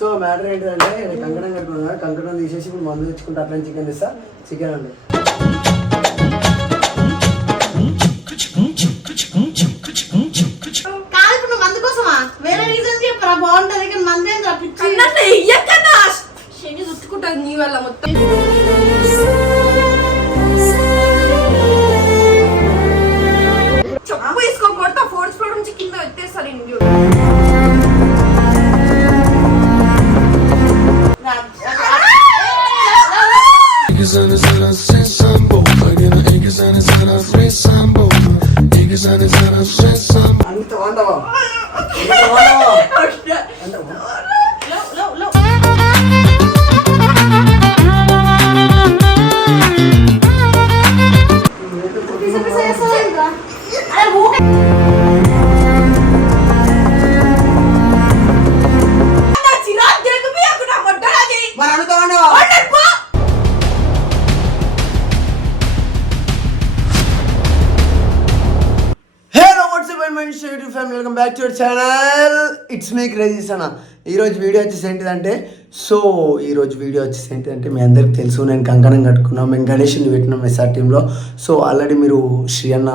So matter ఏంటంటే నేను కంకణం కట్టుకున్నా కంకణం తీసేసి ఇప్పుడు మందు తెచ్చుకుంటే. అట్లా చికెన్ తెస్తా. చికెన్ అండి. కాదు ఇప్పుడు నువ్వు మందు కోసమా? వేరే రీజన్ చెప్పరా? బాగుంటది కానీ మంది ఏం తప్పించి అన్నట్టు ఎయ్యకన్నా శని చుట్టుకుంటుంది నీ వల్ల మొత్తం. చెప్పు వేసుకో కొడతా. ఫోర్త్ ఫ్లోర్ నుంచి కింద ఎత్తేస్తారు ఇంట్లో back to channel it's me crazies అన్న ఈరోజు వీడియో వచ్చేసి ఏంటిదంటే సో ఈరోజు వీడియో వచ్చేసి ఏంటిదంటే మీ అందరికి తెలుసు. నేను కంకణం కట్టుకున్నాం మేము గణేష్ని పెట్టినాం ఎస్ఆర్ టీంలో సో ఆల్రెడీ మీరు శ్రీ అన్న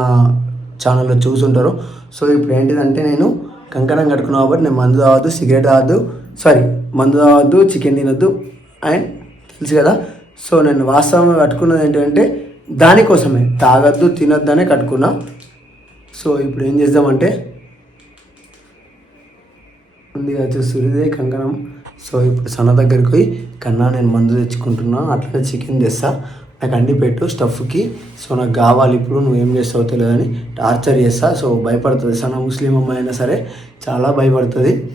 ఛానల్లో చూసుంటారు. సో ఇప్పుడు ఏంటిదంటే నేను కంకణం కట్టుకున్నాను కాబట్టి నేను మందు తాగద్దు సిగరెట్ తాగద్దు సారీ మందు తాగద్దు చికెన్ తినొద్దు అండ్ తెలుసు కదా? సో నేను వాస్తవంగా కట్టుకున్నది ఏంటంటే దానికోసమే. తాగద్దు తినొద్దు అనే కట్టుకున్నా. సో ఇప్పుడు ఏం చేద్దామంటే ముందుగా కదా చూస్తుంది కంకణం. సో ఇప్పుడు సన్న దగ్గరికి పోయి కన్నా నేను మందు తెచ్చుకుంటున్నా అట్లనే చికెన్ తెస్తా. నాకు అండి పెట్టు స్టఫ్కి. సో నాకు కావాలి ఇప్పుడు నువ్వు ఏం చేస్తావో తెలియదని టార్చర్ చేస్తా. సో భయపడుతుంది. సన్న ముస్లిం అమ్మాయి అయినా సరే చాలా భయపడుతుంది.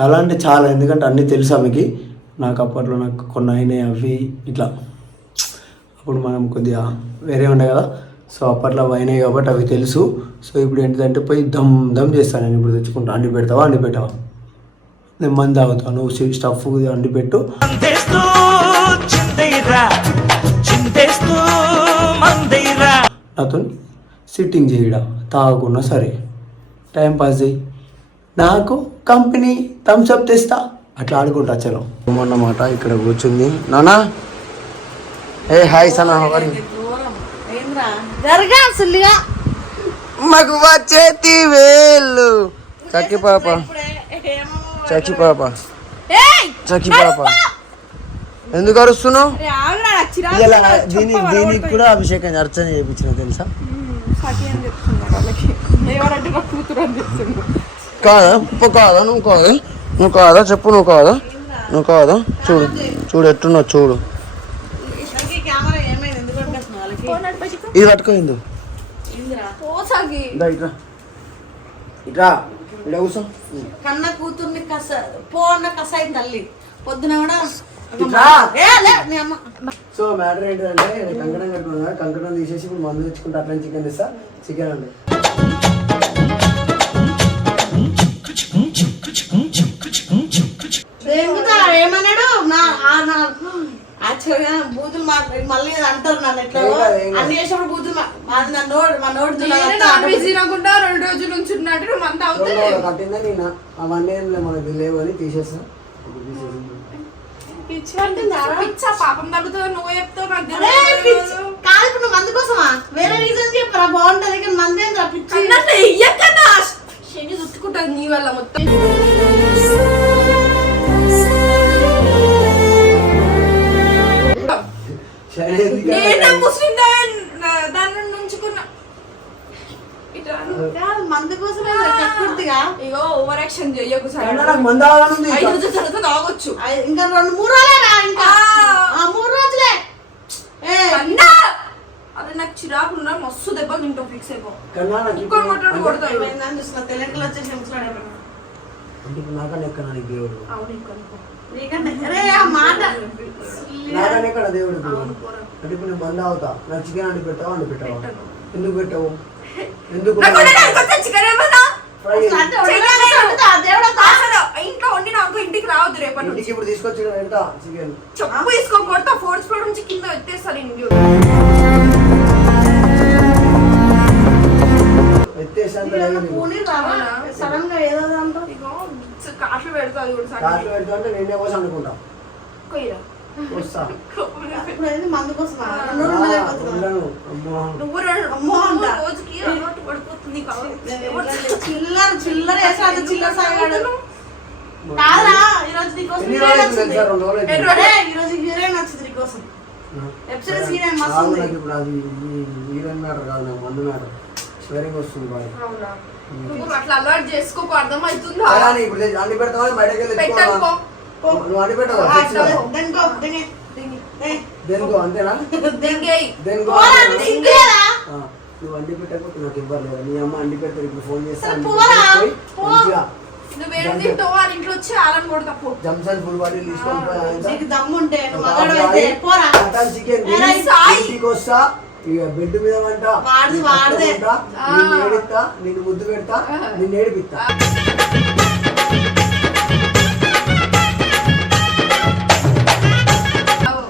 చాలా అంటే చాలా ఎందుకంటే అన్నీ తెలుసు ఆమెకి. నాకు అప్పట్లో నాకు కొన్ని అయినాయి అవి ఇట్లా. అప్పుడు మనం కొద్దిగా వేరే ఉండే కదా. సో అప్పట్లో అయినాయి కాబట్టి అవి తెలుసు. సో ఇప్పుడు ఏంటిదంటే పోయి దమ్ దమ్ చేస్తాను నేను. ఇప్పుడు తెచ్చుకుంటా. అండి పెడతావా అండి పెట్టావా? నేను మంది తాగుతాను నువ్వు స్టఫ్ అండి పెట్టు. చింతేస్తూ చింతైరా చింతేస్తూ మందైరా నాతో సిట్టింగ్ చేయడా తాగకుండా సరే. టైం పాస్ చేయి. నాకు కంపెనీ థమ్స్అప్ తెస్తా. అట్లా ఆడుకుంటా చలో. అన్నమాట ఇక్కడ కూర్చుంది. నానా? ఏ హాయ్ సనా మాకు వచ్చేతి వేళ్ళు చక్కి పాప. చక్కి పాప! చక్కి పాప ఎందుకు అరుస్తున్నావు? అరే ఆగురా, నాకు చిరాకు ఇలా. దీని దీనికి. కూడా అభిషేకం అర్చన చేయించిన తెలుసా? కాదా? ఉప్పు కాదా? నువ్వు కాదా? నువ్వు కాదా? చెప్పు నువ్వు కాదా? నువ్వు కాదా? చూడు చూడు ఎట్టున్నావు చూడు. ఇది పట్టుకోయింది ఏందిరా పో సఖి. ఇట్రా. కన్న కూతుర్ని కస పో అన్న కసాయి తల్లి. పొద్దున కూడా ఇట్రా. ఏ, లే, నీ అమ్మ. సో మ్యాటర్ ఏంటంటే నేను కంకణం కట్టుకున్నా కంకణం తీసేసి ఇప్పుడు మందు తెచ్చుకుంటే అట్లా చికెన్ తెస్తా. చికెన్ అండి. ఏమన్నాడు? నా ఆ నా. యాక్చువల్గా బూతులు మాట్లాడి మళ్ళీ అంటారు నన్ను ఎట్లా. అన్ని చేసినప్పుడు బూతులు మా- మాది నా నోడు మా నోడు నేనే వెజ్ తినకుండా రెండు రోజుల నుంచి ఉన్నట్టు నువ్వు మంత అవుతే కట్టిందా నేను అవన్నీ ఏం మనకి లేవు అని తీసేసి పిచ్చి? పిచ్చా పాపం తగ్గుతుందో నువ్వే చెప్తావు నాకు. పిచ్చి. కాదు నువ్వు మందు కోసమా వేరే రీజన్ చెప్పరా బాగుంటది కానీ మంది ఏం ఎయ్యకన్నా శని చుట్టుకుంటుంది నీ వల్ల మొత్తం ముస్లిం దాని. కాదు, మందు ఇగో ఓవర్ యాక్షన్ చెయ్యకు ఐదు రోజుల తర్వాత తాగొచ్చు. ఇంకా రెండు మూడు రోజులేరా ఇంకా. ఆ. ఆ, మూడు రోజులే. ఏ. అన్నా అరే నాకు చిరాకు మస్తు దెబ్బలు తింటావు ఫిక్స్ అయిపో. కన్నా నాకు ఇంకో కొట్టాడు కొడతాడు తెలంగాణ వచ్చేసి అవును ఎక్కడ దేవుడు. అంటే ఇప్పుడు నేను బంద్ అవుతా. నాకు చికెన్ అండి పెట్టావా? అండి పెట్టావా. ఎందుకు పెట్టావు? ఎందుకు ఇంట్లో వండిన అనుకో ఇంటికి రావద్దు రేపటి నుంచి. ఇప్పుడు తీసుకొచ్చి పెడతా చికెన్. చెప్పు వేసుకో కొడతా ఫోర్త్ ఫ్లోర్ నుంచి కింద ఎత్తేస్తారు ఇంట్లో. ఎత్తేసి అంత ఏదైనా లేదు. పూని రావా అవునా? సడన్గా ఏదో అంటావు ఇగో కాఫీ పెడతా అది కూడా అంటే నేనే పోసి అనుకుంటా కొయ్యరా. వస్తా మందు కోసం. నువ్వు అమ్మో రోజుకి అలవాటు పడిపోతుంది. చిల్లర చిల్లర వేసాడు చిల్లర సాగాడు ఈరోజు నీకోసం హీరోయిన్ ఈరోజు వచ్చింది నీకోసం వెబ్ సిరీస్ మస్తు ఉంది. మ్యాటర్ కాదు మందు మ్యాటర్. స్వేరింగ్ వస్తుంది బాగా అవునా? నువ్వు అట్లా అలవాటు చేసుకో అర్థమవుతుందా? అలా అని ఇప్పుడు అన్ని పెడతావా? బయటకి వెళ్ళి పెట్టనుకో? నువ్వు అన్ని పెట్టవా ఆ, తెచ్చినావా? దెంగో, దెంగి, దెంగి, దెంగి. దేనికో అంతేనా దేనికో నువ్వు అండి పెట్టకపోతే నాకు ఇవ్వలేదు మీ అమ్మ అండి పెడతారు ఇప్పుడు ఫోన్ చేస్తే సరే, అండి పోరా, పెట్టకపోయి పో. మంచిగా. నువ్వేం తింటావు అని ఇంట్లో వచ్చి ఆలని కొడతా పో. జంసన్ ఫుల్ బాడీ తీసుకొని దమ్ముంటే మగాడు అయితే పోరా. Mutton chicken. ఇంటికి వస్తా. ఇక బెడ్ మీద వంట. ఏడిస్తా నిన్ను ముద్దు పెడతా ఆ. నిన్ను ఏడిపిస్తా. నువ్వు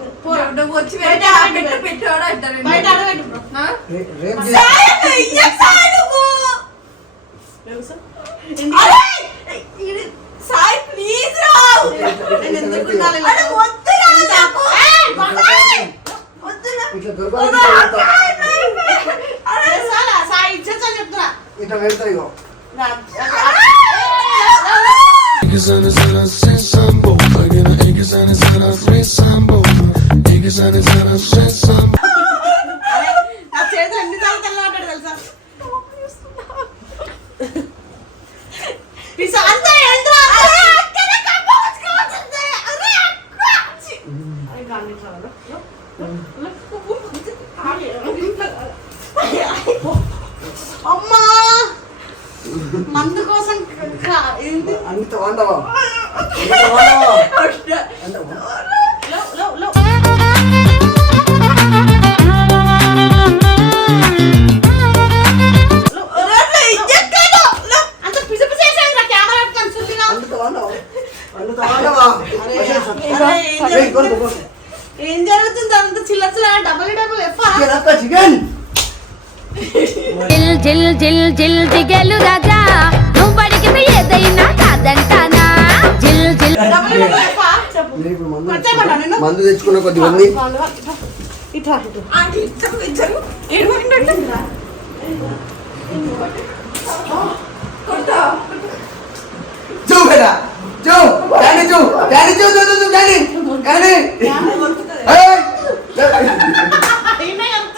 ఏయ్.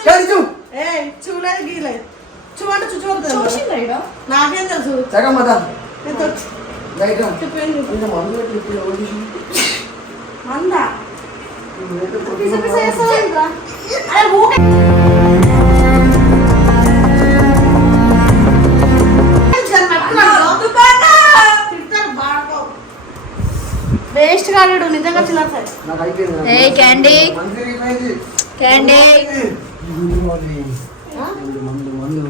డాడీ చూ ఏ చూలేదు గీలేదు చూడండి? నాకేం తెలుసు. సగం మందు మందా? నువ్వైతే పిస కొద్దిగా పిస చేస్తావేంట్రా? అరే ఊకే వేస్ట్ కాలేడు నిజంగా చిల్లర సార్ నాకు అయిపోయింది ఏయ్, క్యాండీ. మందు అయిపోయింది క్యాండీ మందు కావాలి. మందు మందు మందు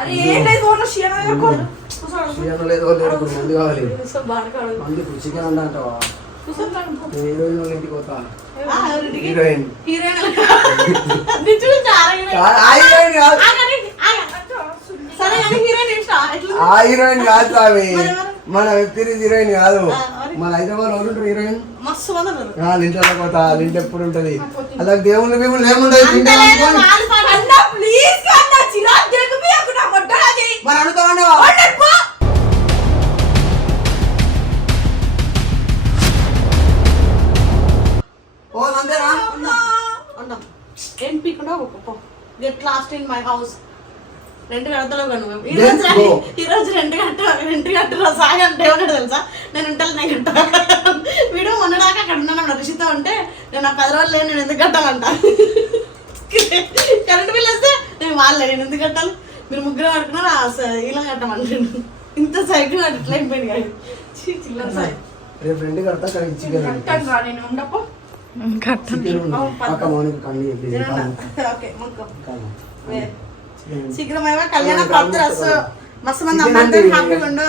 అరే ఏం లేదు ఓన్లో షియన దగ్గర కొడు. చికెన్ లేదు లేదు ఇప్పుడు మందు కావాలి మందు ఇప్పుడు చికెన్ అంట అంటావా నేను హీరోయిన్. ఆ హీరోయిన్ కాదు. స్వామి? మన సిరీస్ హీరోయిన్ కాదు? మన హైదరాబాద్ వాళ్ళు ఉంటారు హీరోయిన్. వాళ్ళ ఇంట్లో పోతా వాళ్ళ ఎప్పుడు ఉంటది? అలా దేవుళ్ళు మేము ఏముంటది get lost in my house కడతలేవు కానీ నువ్వు. ఈ రోజు. ఈ రోజు రెంట్ కట్ట రెంట్ కట్టరా సాయి అంటే ఏమన్నాడు తెలుసా? నేను ఉంటాను నేను కట్ట వీడు మొన్నదాకా అక్కడ ఉన్నాను రిషితో ఉంటే నేను నా పది రోజులు లేను, నేను ఎందుకు కట్టాలంట. కరెంట్ బిల్ వస్తే నేను వాళ్ళే నేను ఎందుకు కట్టాలి? మీరు ముగ్గురు పడుకున్నారు ఆ స- ఇలా కట్టమంటాడు. ఇంత సైకిల్ అది ఇట్లా అయిపోయింది ఛీ, చిల్లర సాయి రేపు రెండు కడతా కానీ చికెన్ రా నేను ఉండపో. శీఘ్రమేవా? కళ్యాణ ప్రాప్తి రస్సు మస్తు మంది అంటే హ్యాపీగా ఉండు.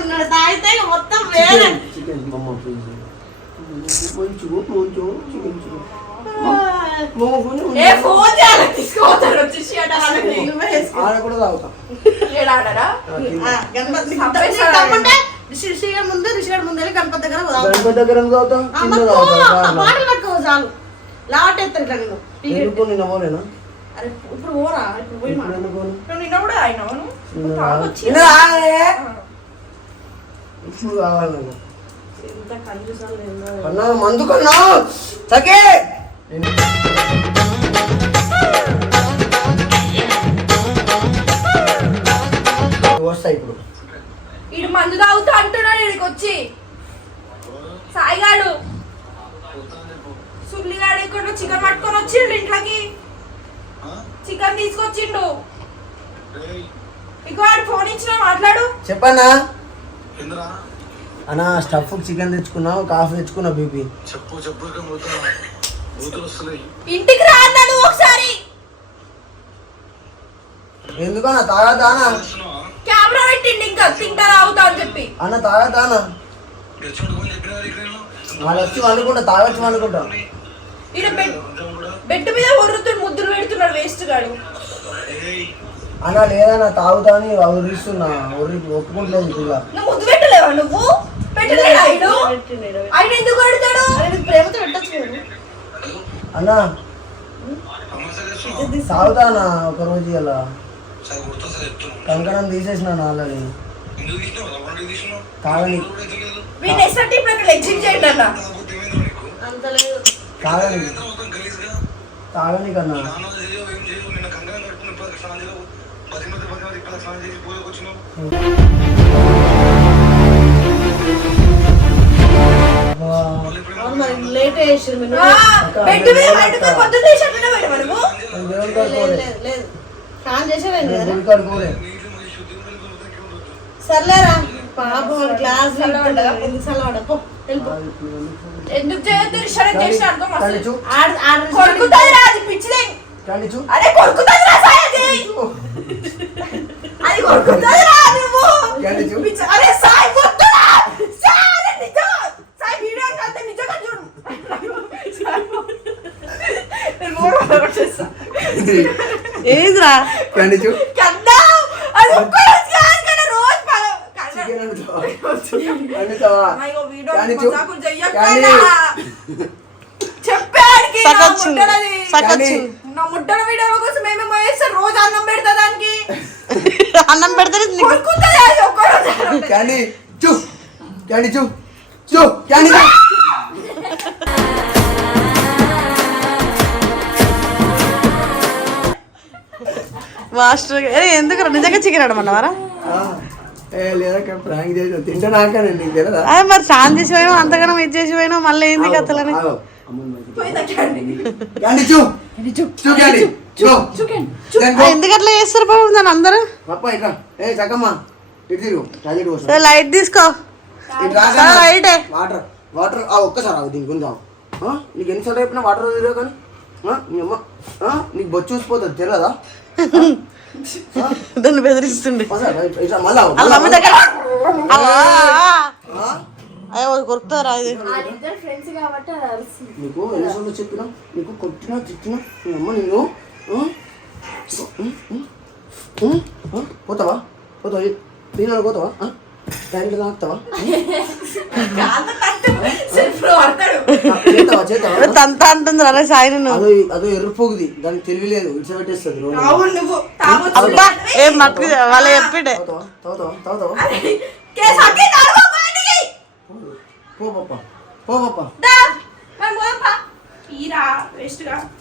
ఉన్నాడు. తాగితే మొత్తం వేరే. ఏ ఫోన్ చేయాలి? వచ్చేసి. ఆడ కూడా తాగుతా. ఏడాడరా గణపతి ముందు ముందు వెళ్ళి గణపతి దగ్గర. గణపతి దగ్గర తాగుతాం. మాటలు తక్కువ చాలు. లావటేస్తారు ఇట్లా నేను ఎందుకు నిన్న పోలేనా? అరే ఇప్పుడు పోరా? పోయి నిన్న కూడా కావాలి మందు కన్నా సకే వస్తా ఇప్పుడు. ఈడు మందు తాగుతా అంటున్నాడు ఇక్కడికి వచ్చి. సాయిగాడు. సుల్లిగాడు ఇక్కడ చికెన్ పట్టుకొని వచ్చిండు ఇంట్లోకి. చికెన్ తీసుకొచ్చిండు. ఇక వాడు ఫోన్ ఇచ్చిన మాట్లాడు. చెప్పన్నా? ఇంద్రా అన్నా స్టఫ్ చికెన్ తెచ్చుకున్నావు కాఫీ తెచ్చుకున్నా బీపీ. చెప్పు చెప్పు ఇంటికి రా అన్నాడు ఒకసారి. ఎందుకన్నా తాగదానా పెట్టిండు ఇంకా తింటా తాగుతా అని చెప్పి. అన్న చెప్పినా ఇక్కడ వాళ్ళు వచ్చి వండుకుంటా తాగొచ్చి వండుకుంటా. ఈడ బెడ్ బెడ్ మీద ఒర్రుతుడు ముద్దులు పెడుతున్నాడు వేస్ట్ గాడు. ఏయ్ అన్న లేదన్నా తాగుతా అని ఉరిస్తున్నా ఉరి ఒప్పుకుంటలేదు పిల్ల. నువ్వు ముద్దు పెట్టలేవా నువ్వు? పెట్టలేడు ఆయన. ఆయన ఎందుకు పెడతాడు ప్రేమతో పెట్టచ్చు నేను అన్న తాగుతానా ఒక రోజు ఇలా కంకణం తీసేసిన ఆల్రెడీ తాగని కన్నా. స్నానం చేసి స్నానం చేసారండి కదా? సర్లేరా పాపం క్లాస్ ఎందుకు సలవాడ పో వెళ్ళిపో. ఎందుకు చేయొద్దు? రిషారెట్ చేసిన అనుకో మస్తు. కండిచు ఆడ ఆడ కొడుకుతుంది రా అది పిచ్చిదే. కండిచు అరే కొడుకుతుంది రా సాయి అది అది కొడుకుతుంది రా నువ్వు. కండిచు పిచ్చి- అరే సాయి వద్దురా సాయి అరే నిజం. సాయి వీడియో కంటే నిజంగా చూడు. నేను మూడు వందలు చేస్తా. ఏదిరా వేస్తే రోజు అన్నం పెడతా దానికి. అన్నం పెడితే నీకు కొడుకుంటుంది అది ఒక్క రోజు అన్నం పెడితే. క్యాండీ చూ. క్యాండీ చూ. చూ. క్యాండీ మాస్టర్ అరే ఎందుకు నిజంగా చికెన్ అడమన్నావారా అదే మరి స్నానం చేసి పోయినావు అంతగానం ఇది చేసి పోయినావు మళ్ళీ ఏంది కథలని? ఆగు, అమ్మని బయటికి. పోయిందా క్యాండీ? క్యాండీ. చూ. చూ. క్యాండీ చూ. చికెన్. Then go. ఎందుకు అట్లా చేస్తారు పాపం దాని అందరూ? లైట్ తీసుకో. రైటే. వాటర్ వాటర్ ఆ ఒక్కసారి ఆగు దీని గురించి? నీకు ఎన్నిసార్లు చెప్పినా వాటర్ కానీ? నీ అమ్మ? నీకు బొచ్చు చూసిపోతుంది తెలియదా దాన్ని బెదిరిస్తుండే వాళ్ళ మమ్మీ. దగ్గర అవ్వా. ఆ? అయ్యో కొరుకుతారా ఇది నీకు ఎన్నిసార్లు చెప్పినా కొట్టినా తిట్టినా అమ్మ నిన్ను? పోతావా పోతావా పోతావా? టైంకి తాగుతావా తంత అంటుంది అలా సాయి నువ్వు అదో అదో ఎర్రపోగుది. దానికి తెలివి లేదు. ఇట్లా పెట్టేస్తుంది రోజు అవును నువ్వు తాగొచ్చు. అబ్బా ఏం మక్కు వాళ్ళ చెప్పిండే. పో పప్ప పో పప్ప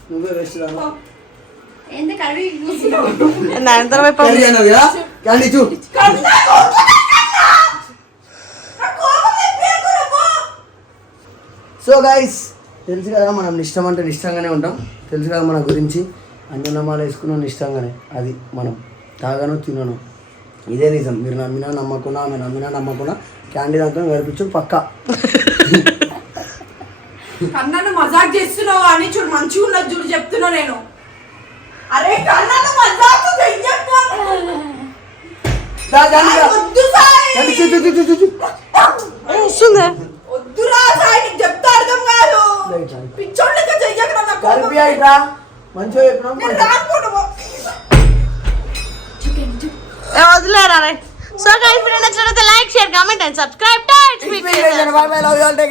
నువ్వే వేస్ట్. ఎందుకు? నా ఎంత వైపు క్యాండీ చూ కన్నా కొడుకున్నా కన్నా. నా కోపం తెప్పియకు నువ్వు. సో గైస్ తెలుసు కదా మనం నిష్టం అంటే నిష్టంగానే ఉంటాం. తెలుసు కదా మన గురించి. అంజనమాల వేసుకున్నాం నిష్టంగానే. అది మనం తాగను తినను. ఇదే నిజం మీరు నమ్మినా నమ్మకున్నా ఆమె నమ్మినా నమ్మకున్నా క్యాండీ దాంతో గడిపించు పక్కా. కన్నాను మజాక్ చేస్తున్నావు అని చూడు మంచిగా ఉన్నది చూడు చెప్తున్నా నేను. అరే కన్నాను మజాక్ చెయ్యకు. వద్దు. క్యాండీ చూ, చూ, చూ, చూ, చూ, చూ. వస్తుందా వద్దురా సాయి నీకు చెప్తా అర్థం కాదు రైట్, రైట్. పిచ్చోళ్ళకి చెయ్యకు నా కోపం హరిప్రియ ఇట్రా మంచిగా చెప్పినాం నేను వదిలేరా సో గైస్ వీడియో నచ్చినట్లయితే like share comment and subscribe to Bye bye, love you all. Take care.